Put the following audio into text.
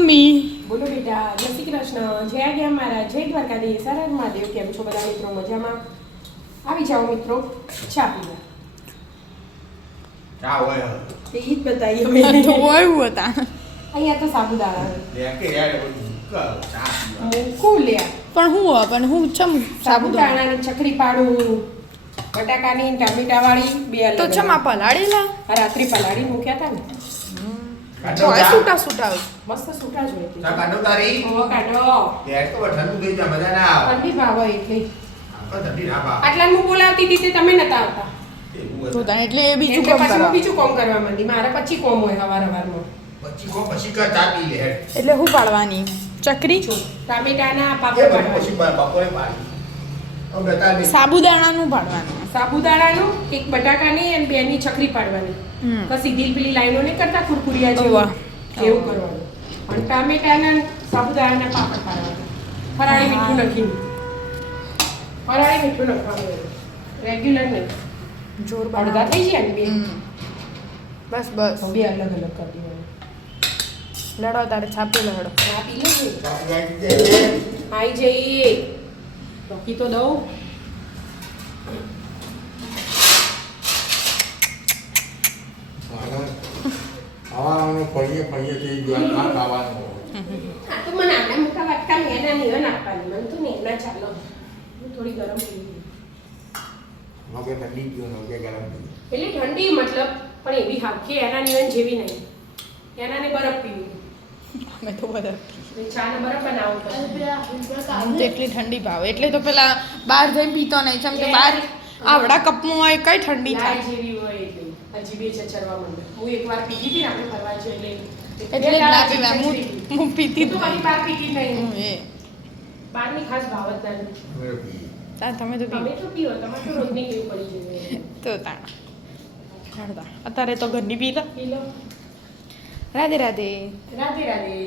Mummy બોલો બેટા, જય શ્રી કૃષ્ણ, જય ગયા મારા, જય દ્વારકાધીશ, હર હર મહાદેવ. કેમ છો બધા મિત્રો? મજામાં? આવી જાઓ મિત્રો, ચા પીવા. ચા હોય એ જ બતાવીએ અમે. તો એવું હતા અહીંયા તો સાબુદાણા લે કે યાર ચા મૂકું લ્યા. પણ હું ચમ સાબુદાણાની ચકરી પાડું, બટાકાની ટામેટાવાળી બે અલગ તો અલગ. ચમ આ પલાળેલા આ રાત્રે પલાળી મૂક્યા હતા ને, તો આ છૂટા છૂટા મસ્ત સૂટા જ હોય તે. ચા કાઢો તારી ઓહો, કાઢો. યાર તો ઠંડુ થઈ જાય મજા ના આવે ઠંડી ભાવે એટલે આપણે ઠંડી ના ભાવે આટલાનું હું બોલાવતી હતી તે તમે નતા આવતા. એવું તો હતું. તાણ એટલે એ બીજું એટલે કામ પછી હું કરા બીજું કોમ કરવા માંડી. મારે પછી કોમ હોય હવારમાં. પછી કા ચા પી લે હેડ. એટલે હું પાડવાની ચકરી ટામેટાના એ પાપડ બધું પછી પાડવાના. બપોરે પાડી હવે બતા દે સાબુદાણાનું પાડવાનું સાબુદાણાનું, એક બટાકાની અને બેની ચકરી પાડવાની. હમ. તો સીધી પેલી લાઈનો નહીં કરતા કુરકુરિયા જેવું, વાહ. એવું કરવાનું. અને ટામેટાના સાબુદાણાના પાપડ પાડવાના. ફરાળી મીઠું નાખીને. ફરાળી મીઠું નાખવાનું. રેગ્યુલર નહીં. જોર અડધા થઈ ગયા ને બે. બસ બસ તો બે અલગ અલગ કરી દેવાનું. લડો તારે છાપી લડો ચા પી લે. ચા પી દે આઈ જઈએ. રોકી તો દઉં. ખાવાનું ફળીએ ફળીએ થઈ ગયું ના ખાવાનું આ તો મને આના મોટા વાટકા મેના નહીં નાખવાની. મને તો નેના ચાલો. હું થોડી ગરમ થઈ ગઈ. નોકે ઠંડી ગયું નોકે ગરમ ગયું એટલે ઠંડી મતલબ પણ એવી હાખી એના નિયન જેવી નહીં. એનાને બરફ પીવું. અમે તો બધા ચા ને બરફ બનાવો તો. તો એટલી ઠંડી ભાવે એટલે તો પેલા બહાર જઈને પીતો નહીં ચમ કે બહાર આવડા કપમાં હોય કઈ ઠંડી લાય થાય જેવી હોય એટલે હજી બે ચચરવા માંડે. હું એકવાર પીધી હતી ને આપણે ફરવા જઈએ એટલે જ ના પીવા હું પીતી તો મારી બાર પીધી નહીં. એ બહારની ખાસ ભાવ જ નથી. હવે પી તમે તો તમે પી તો પીવો, તમારે તો રોજની કેવું પડી જોઈએ. તો તાણ અત્યારે તો ઘરની પી લો પી લો. રાધે રાધે રાધે રાધે.